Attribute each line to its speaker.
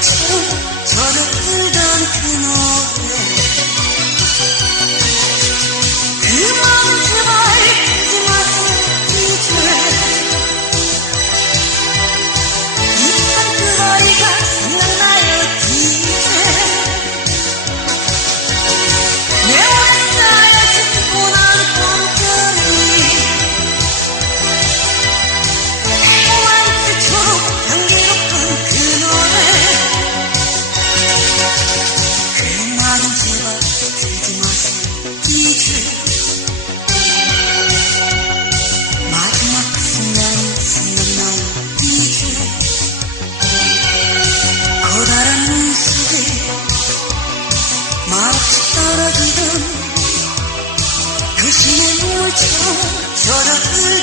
Speaker 1: 처럼 저를 끌던 그노 떨어지던 그 시냇물처럼 서로